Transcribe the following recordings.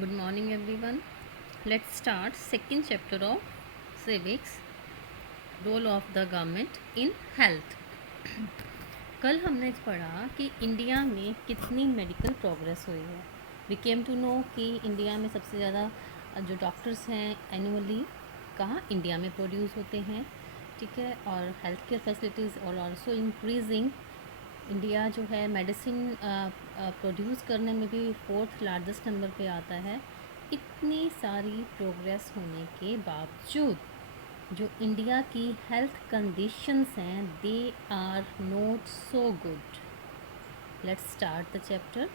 Good morning everyone. Let's start second chapter of civics, role of the government in health. कल हमने पढ़ा कि India में कितनी मेडिकल प्रोग्रेस हुई है. वी केम टू नो कि इंडिया में सबसे ज़्यादा जो डॉक्टर्स हैं एनुअली कहाँ इंडिया में प्रोड्यूस होते हैं. ठीक है. और हेल्थ केयर फैसिलिटीज़ और ऑल्सो इंक्रीजिंग. इंडिया जो है मेडिसिन प्रोड्यूस करने में भी फोर्थ लार्जेस्ट नंबर पे आता है. इतनी सारी प्रोग्रेस होने के बावजूद जो इंडिया की हेल्थ कंडीशंस हैं they are not so good. Let's start the chapter.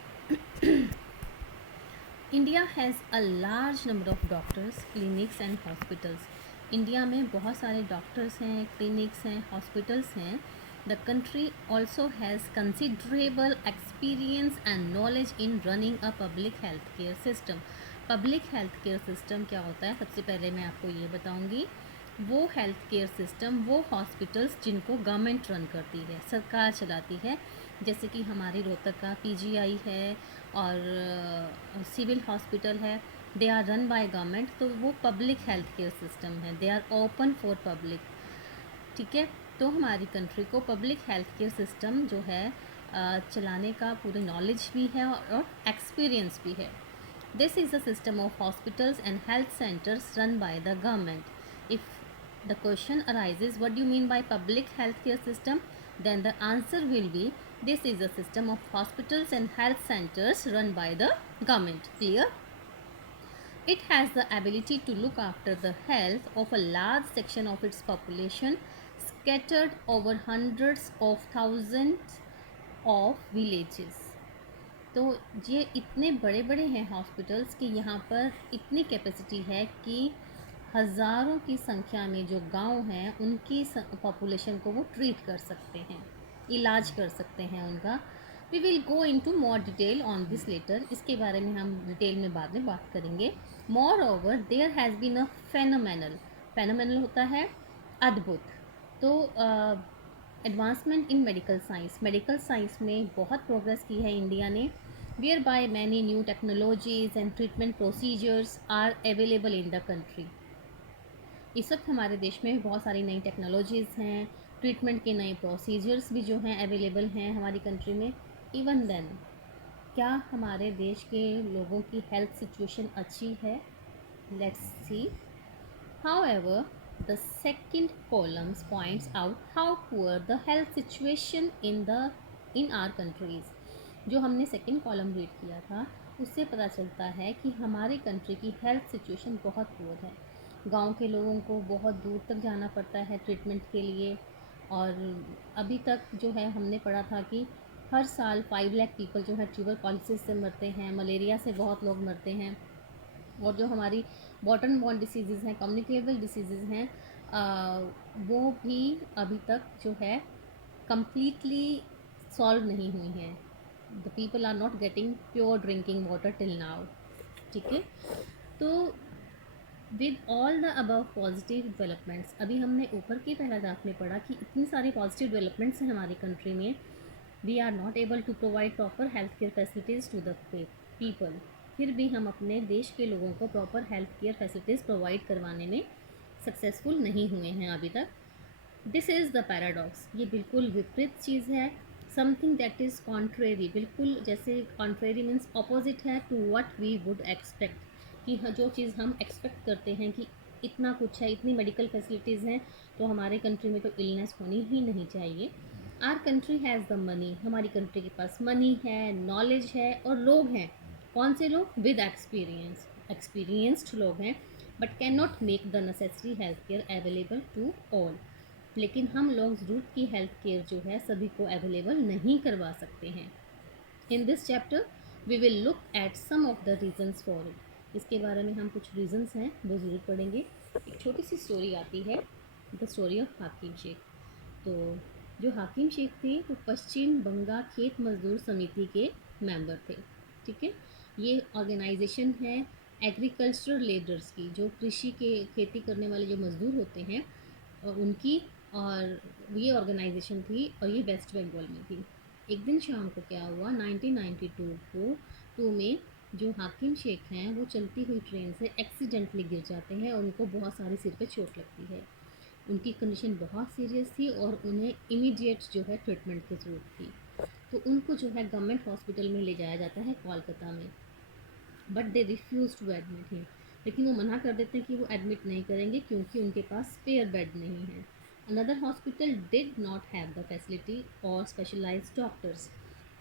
India has a large number of doctors, clinics and hospitals. India में बहुत सारे डॉक्टर्स हैं, क्लिनिक्स हैं, हॉस्पिटल्स हैं. The country also has considerable experience and knowledge in running a public health care system. Public health care system क्या होता है? सबसे पहले मैं आपको ये बताऊंगी. वो हेल्थ केयर सिस्टम, वो हॉस्पिटल्स जिनको गवर्नमेंट रन करती है, सरकार चलाती है, जैसे कि हमारी रोहतक का पीजीआई है और सिविल हॉस्पिटल है. They are run by government, तो वो पब्लिक हेल्थ केयर सिस्टम है. They are open for public. ठीक है. तो हमारी कंट्री को पब्लिक हेल्थ केयर सिस्टम जो है चलाने का पूरे नॉलेज भी है और एक्सपीरियंस भी है. This is a system of hospitals and health centres run by the government. If the question arises, what do you mean by public healthcare system? Then the answer will be, this is a system of hospitals and health centers run by the government. Clear? It has the ability to look after the health of a large section of its population scattered over hundreds of thousands of villages. तो ये इतने बड़े बड़े हैं hospitals कि यहाँ पर इतनी कैपेसिटी है कि हज़ारों की संख्या में जो गांव हैं उनकी पॉपुलेशन को वो ट्रीट कर सकते हैं, इलाज कर सकते हैं उनका. We will go into more detail on this later. इसके बारे में हम डिटेल में बाद में बात करेंगे. Moreover there has been a phenomenal. Phenomenal होता है अद्भुत. तो advancement in medical science. Medical science में बहुत प्रोग्रेस की है इंडिया ने. Whereby many new technologies and treatment procedures are available in the country. इस वक्त हमारे देश में बहुत सारी नई टेक्नोलॉजीज़ हैं, ट्रीटमेंट के नए प्रोसीजर्स भी जो हैं अवेलेबल हैं हमारी कंट्री में. इवन देन क्या हमारे देश के लोगों की हेल्थ सिचुएशन अच्छी है? Let's see. However, the second column points out how poor the health situation in our countries. जो हमने सेकंड कॉलम रीड किया था उससे पता चलता है कि हमारी कंट्री की हेल्थ सिचुएशन बहुत पुअर है. गांव के लोगों को बहुत दूर तक जाना पड़ता है ट्रीटमेंट के लिए. और अभी तक जो है हमने पढ़ा था कि हर साल 5 लाख पीपल जो है ट्यूबरकुलोसिस से मरते हैं, मलेरिया से बहुत लोग मरते हैं. और जो हमारी बॉटन बॉर्न डिसीज़ हैं, कम्युनिकेबल डिसीज़ हैं, वो भी अभी तक जो है कम्प्लीटली सॉल्व नहीं हुई हैं. The people are not getting pure drinking water till now. ठीक है. तो with all the above positive developments, अभी हमने ऊपर की पैराग्राफ में पढ़ा कि इतनी सारी पॉजिटिव डेवलपमेंट्स हैं हमारी कंट्री में. We are not able to provide proper health care facilities to the people. फिर भी हम अपने देश के लोगों को proper health care facilities provide करवाने में सक्सेसफुल नहीं हुए हैं अभी तक. This is the paradox. ये बिल्कुल विपरीत चीज़ है. Something that is contrary. बिल्कुल जैसे कॉन्ट्रेरी मीन्स अपोजिट है to what we would expect. कि जो चीज़ हम एक्सपेक्ट करते हैं कि इतना कुछ है, इतनी मेडिकल फैसिलिटीज़ हैं, तो हमारे कंट्री में तो इलनेस होनी ही नहीं चाहिए. Our country has the money. हमारी कंट्री के पास मनी है, नॉलेज है और लोग हैं. कौन से लोग? With experience. एक्सपीरियंस्ड लोग हैं. But can not make the necessary health care available to all. लेकिन हम लोग ज़रूरत की हेल्थ केयर जो है सभी को अवेलेबल नहीं करवा सकते हैं. In this chapter we will look at some of the reasons for it. इसके बारे में हम कुछ रीजन्स हैं वो ज़रूर पढ़ेंगे. एक छोटी सी स्टोरी आती है, द स्टोरी ऑफ हाकिम शेख. तो जो हाकिम शेख थे वो पश्चिम बंगा खेत मजदूर समिति के मेंबर थे. ठीक है. ये ऑर्गेनाइजेशन है एग्रीकल्चरल लेबरर्स की, जो कृषि के खेती करने वाले जो मज़दूर होते हैं उनकी. और ये ऑर्गेनाइजेशन थी और ये वेस्ट बंगाल में थी. एक दिन शाम को क्या हुआ, 1992 में जो हाकिम शेख हैं वो चलती हुई ट्रेन से एक्सीडेंटली गिर जाते हैं और उनको बहुत सारी सिर पे चोट लगती है। उनकी कंडीशन बहुत सीरियस थी और उन्हें इमीडिएट जो है ट्रीटमेंट की ज़रूरत थी। तो उनको जो है गवर्नमेंट हॉस्पिटल में ले जाया जाता है कोलकाता में, but they refuse to admit him. लेकिन वो मना कर देते हैं कि वो एडमिट नहीं करेंगे क्योंकि उनके पास स्पेयर बेड नहीं है। Another hospital did not have the facility और स्पेशलाइज्ड डॉक्टर्स।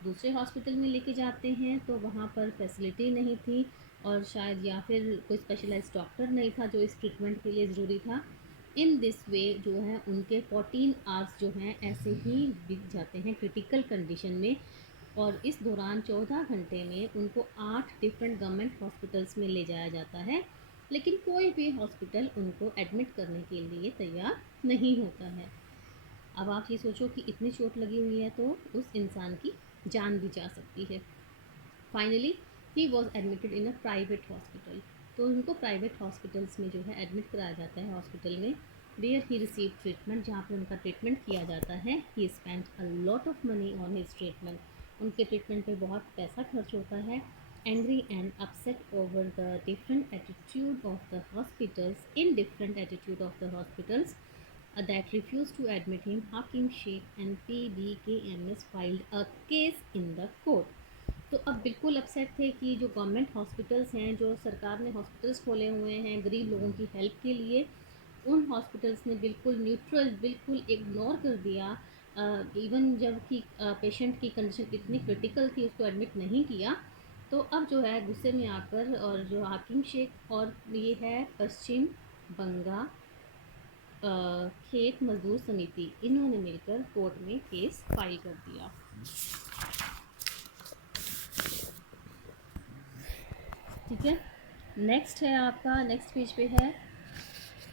दूसरे हॉस्पिटल में लेके जाते हैं तो वहाँ पर फैसिलिटी नहीं थी और शायद या फिर कोई स्पेशलाइज्ड डॉक्टर नहीं था जो इस ट्रीटमेंट के लिए ज़रूरी था। इन दिस वे जो है उनके 14 आवर्स जो हैं ऐसे ही बीत जाते हैं क्रिटिकल कंडीशन में। और इस दौरान 14 घंटे में उनको 8 डिफरेंट गवर्नमेंट हॉस्पिटल्स में ले जाया जाता है, लेकिन कोई भी हॉस्पिटल उनको एडमिट करने के लिए तैयार नहीं होता है। अब आप ये सोचो कि इतनी चोट लगी हुई है तो उस इंसान की जान भी जा सकती है। Finally he was admitted in a private hospital. तो उनको प्राइवेट हॉस्पिटल्स में जो है एडमिट कराया जाता है हॉस्पिटल में, वेयर ही रिसीव ट्रीटमेंट, जहाँ पर उनका ट्रीटमेंट किया जाता है। He spend a lot of money on his treatment. उनके ट्रीटमेंट पे बहुत पैसा खर्च होता है। Angry and upset over the different attitude of the hospitals in different attitude of the hospitals that refused to admit him, Hakim Sheikh and PDKMS filed a case in the court. तो अब बिल्कुल upset थे कि जो government hospitals हैं, जो सरकार ने हॉस्पिटल्स खोले हुए हैं गरीब लोगों की हेल्प के लिए, उन हॉस्पिटल्स ने बिल्कुल न्यूट्रल, बिल्कुल इग्नोर कर दिया। इवन जब कि पेशेंट की कंडीशन इतनी क्रिटिकल थी उसको एडमिट नहीं किया। तो अब जो है गुस्से में आकर और जो हाकिम शेख और ये है पश्चिम बंगाल खेत मजदूर समिति, इन्होंने मिलकर कोर्ट में केस फाइल कर दिया। ठीक है, नेक्स्ट है आपका, नेक्स्ट पेज पे है,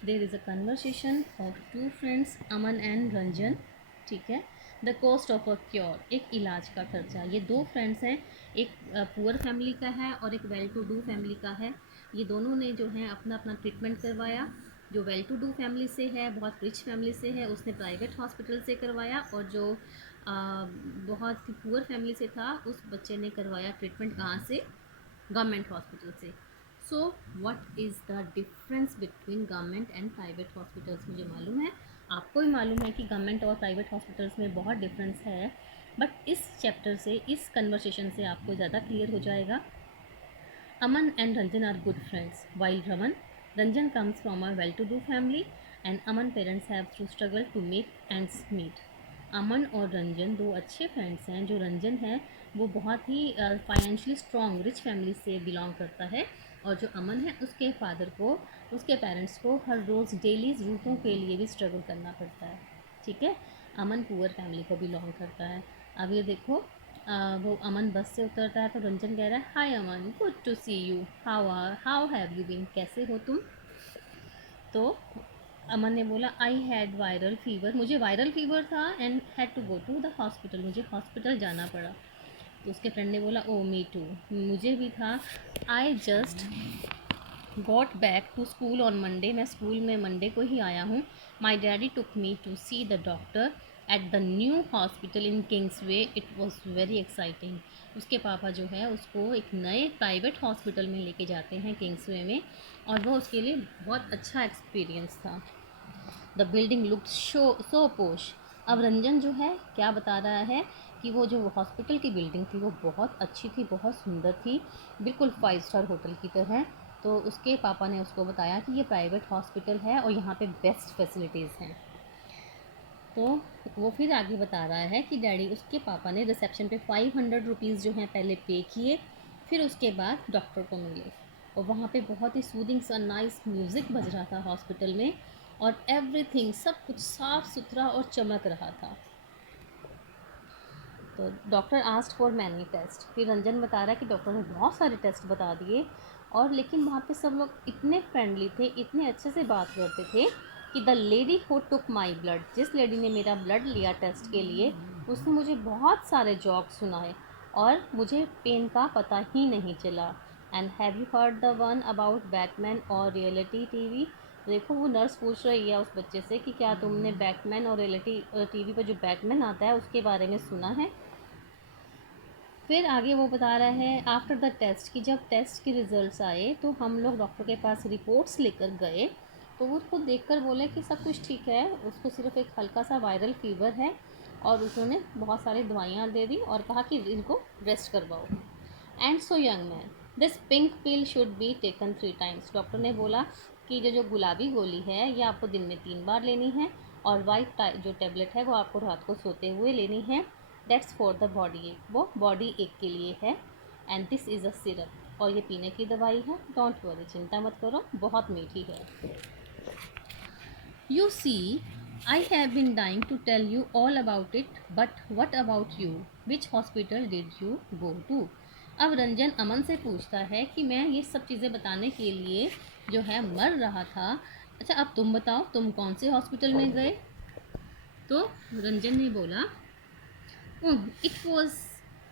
there is a conversation of two friends Aman and Ranjan. ठीक है, the cost of a cure, एक इलाज का खर्चा। ये दो फ्रेंड्स हैं, एक पुअर फैमिली का है और एक वेल टू डू फैमिली का है। ये दोनों ने जो है अपना अपना ट्रीटमेंट करवाया। जो वेल टू डू फैमिली से है, बहुत रिच फैमिली से है, उसने प्राइवेट हॉस्पिटल से करवाया, और जो बहुत ही पुअर फैमिली से था उस बच्चे ने करवाया ट्रीटमेंट कहाँ से, गवर्नमेंट हॉस्पिटल से। So what is the difference between government and private hospitals, मुझे मालूम है, आपको भी मालूम है कि गवर्नमेंट और प्राइवेट हॉस्पिटल्स में बहुत डिफरेंस है, बट इस चैप्टर से, इस कन्वर्सेशन से आपको ज़्यादा क्लियर हो जाएगा। Aman and Ranjan are good friends. While Ranjan comes from a well-to-do family, and Aman parents have to struggle to make ends meet. अमन और रंजन दो अच्छे फ्रेंड्स हैं। जो रंजन है वो बहुत ही फाइनेंशियली स्ट्रॉन्ग रिच फैमिली से बिलोंग करता है, और जो अमन है उसके फादर को, उसके पेरेंट्स को हर रोज़ डेली ज़रूरतों के लिए भी स्ट्रगल करना पड़ता है। ठीक है, अमन पुअर फैमिली को बिलोंग करता है। अब ये देखो, वो अमन बस से उतरता है तो रंजन कह रहा है, hi Aman, good to see you, how have you been, कैसे हो तुम। तो अमन ने बोला, आई हैड वायरल फीवर, मुझे वायरल फीवर था and had to go to the hospital, मुझे हॉस्पिटल जाना पड़ा। तो उसके फ्रेंड ने बोला, ओ मी टू, मुझे भी था। I just got back to school on Monday, मैं स्कूल में मंडे को ही आया हूँ। My daddy took me to see the doctor at the new hospital in Kingsway, it was very exciting. उसके पापा जो है उसको एक नए प्राइवेट हॉस्पिटल में लेके जाते हैं किंग्सवे में, और वो उसके लिए बहुत अच्छा एक्सपीरियंस था। द बिल्डिंग लुक्ड सो पोश। अब रंजन जो है क्या बता रहा है कि वो जो हॉस्पिटल की बिल्डिंग थी वो बहुत अच्छी थी, बहुत सुंदर थी, बिल्कुल 5 स्टार होटल की तरह। तो उसके पापा ने उसको बताया कि ये प्राइवेट हॉस्पिटल है और यहाँ पे बेस्ट फैसिलिटीज़ हैं। तो वो फिर आगे बता रहा है कि डैडी, उसके पापा ने रिसेप्शन पे 500 रुपीज़ जो हैं पहले पे किए, फिर उसके बाद डॉक्टर को मिले, और वहाँ पे बहुत ही सूदिंग सा नाइस म्यूज़िक बज रहा था हॉस्पिटल में, और एवरीथिंग, सब कुछ साफ़ सुथरा और चमक रहा था। तो doctor asked for many test, फिर रंजन बता रहा है कि डॉक्टर ने बहुत सारे टेस्ट बता दिए, और लेकिन वहाँ पे सब लोग इतने फ्रेंडली थे, इतने अच्छे से बात करते थे कि the lady who took my blood, जिस लेडी ने मेरा ब्लड लिया टेस्ट के लिए, उसने मुझे बहुत सारे जोक्स सुनाए और मुझे पेन का पता ही नहीं चला। And have you heard the one about Batman और रियलिटी टीवी। देखो, वो नर्स पूछ रही है उस बच्चे से कि क्या तुमने बैटमैन और रियलिटी टीवी पर जो बैटमैन आता है उसके बारे में सुना है। फिर आगे वो बता रहा है आफ्टर द टेस्ट कि जब टेस्ट के रिज़ल्ट्स आए तो हम लोग डॉक्टर के पास रिपोर्ट्स लेकर गए तो वो उसको देखकर बोले कि सब कुछ ठीक है, उसको सिर्फ एक हल्का सा वायरल फीवर है, और उन्होंने बहुत सारी दवाइयाँ दे दी और कहा कि इनको रेस्ट करवाओ। And so young man, this pink pill should be taken 3 times. Doctor ने बोला कि ये जो गुलाबी गोली है ये आपको दिन में 3 बार लेनी है, और वाइट जो टेबलेट है वो आपको रात को सोते हुए लेनी है। दैट्स फॉर द बॉडी एक, वो बॉडी एक के लिए है। And this is a syrup, और ये पीने की दवाई है। डोंट वरी, चिंता मत करो, बहुत मीठी है। You see, I have been dying to tell you all about it, but what about you? Which hospital did you go to? अब रंजन अमन से पूछता है कि मैं ये सब चीज़ें बताने के लिए जो है मर रहा था। अच्छा, अब तुम बताओ, तुम कौन से हॉस्पिटल में गए? तो रंजन ने बोला, it was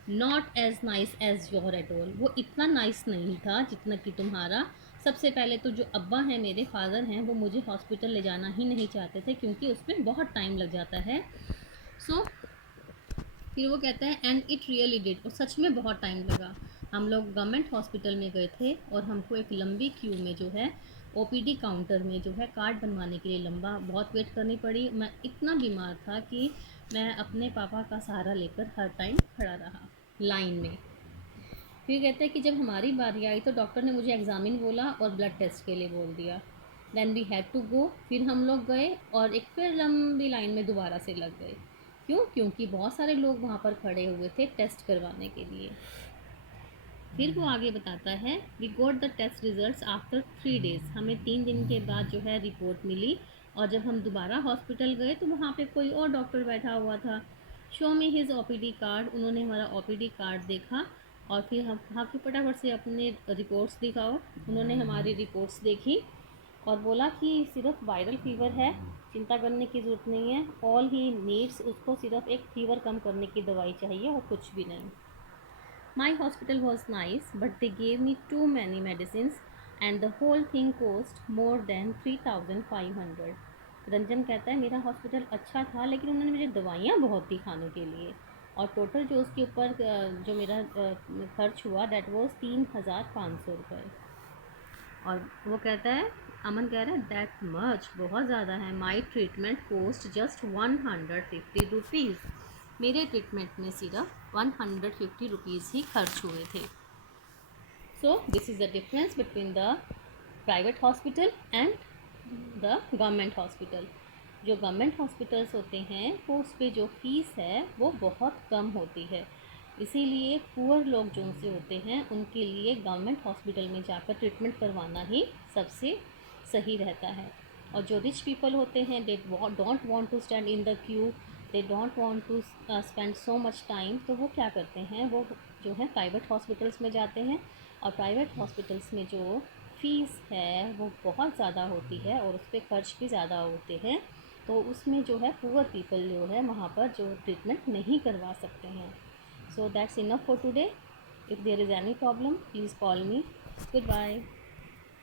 not as nice as your at all. वो इतना नाइस नहीं था जितना कि तुम्हारा। सबसे पहले तो जो अब्बा हैं, मेरे फादर हैं, वो मुझे हॉस्पिटल ले जाना ही नहीं चाहते थे क्योंकि उसमें बहुत टाइम लग जाता है। सो फिर वो कहता है एंड इट रियली डिड, और सच में बहुत टाइम लगा। हम लोग गवर्नमेंट हॉस्पिटल में गए थे और हमको एक लंबी क्यू में जो है ओपीडी काउंटर में जो है कार्ड बनवाने के लिए लंबा बहुत वेट करनी पड़ी। मैं इतना बीमार था कि मैं अपने पापा का सहारा लेकर हर टाइम खड़ा रहा लाइन में। फिर कहते हैं कि जब हमारी बारी आई तो डॉक्टर ने मुझे एग्ज़ामिन बोला और ब्लड टेस्ट के लिए बोल दिया। Then we had to go, फिर हम लोग गए और एक फिर लंबी लाइन में दोबारा से लग गए। क्यों? क्योंकि बहुत सारे लोग वहाँ पर खड़े हुए थे टेस्ट करवाने के लिए। फिर वो आगे बताता है we got the test results after 3 days. हमें 3 दिन के बाद जो है रिपोर्ट मिली, और जब हम दोबारा हॉस्पिटल गए तो वहाँ पे कोई और डॉक्टर बैठा हुआ था। Show me his OPD card, उन्होंने हमारा ओपीडी कार्ड देखा और फिर हम कहा कि फटाफट से अपने रिपोर्ट्स दिखाओ। उन्होंने हमारी रिपोर्ट्स देखी और बोला कि सिर्फ वायरल फीवर है, चिंता करने की ज़रूरत नहीं है। ऑल ही नीड्स, उसको सिर्फ एक फीवर कम करने की दवाई चाहिए और कुछ भी नहीं। My hospital was nice, but they gave me too many medicines and the whole thing cost more than 3,500। Ranjan कहता है मेरा हॉस्पिटल अच्छा था लेकिन उन्होंने मुझे दवाइयाँ बहुत दी खाने के लिए, और टोटल जो उसके ऊपर जो मेरा खर्च हुआ दैट वॉज 3,500 रुपये। और वो कहता है, अमन कह रहा है दैट मच, बहुत ज़्यादा है। My treatment cost just 150 rupees. मेरे ट्रीटमेंट में सिर्फ 150 रुपीज़ ही खर्च हुए थे। So this is the difference between the private hospital and the government hospital. जो गवर्नमेंट हॉस्पिटल्स होते हैं वो उस पर जो फ़ीस है वो बहुत कम होती है, इसीलिए पुअर लोग जो उनसे होते हैं उनके लिए गवर्नमेंट हॉस्पिटल में जाकर ट्रीटमेंट करवाना ही सबसे सही रहता है। और जो रिच पीपल होते हैं they don't want to stand in the queue, they don't want to spend so much time, तो वो क्या करते हैं, वो जो है प्राइवेट हॉस्पिटल्स में जाते हैं। और प्राइवेट हॉस्पिटल्स में जो फ़ीस है वो बहुत ज़्यादा होती है और उस पर खर्च भी ज़्यादा होते हैं, तो उसमें जो है पुअर पीपल जो है वहाँ पर जो ट्रीटमेंट नहीं करवा सकते हैं। So that's enough for today. If there is any problem, please call me. Goodbye.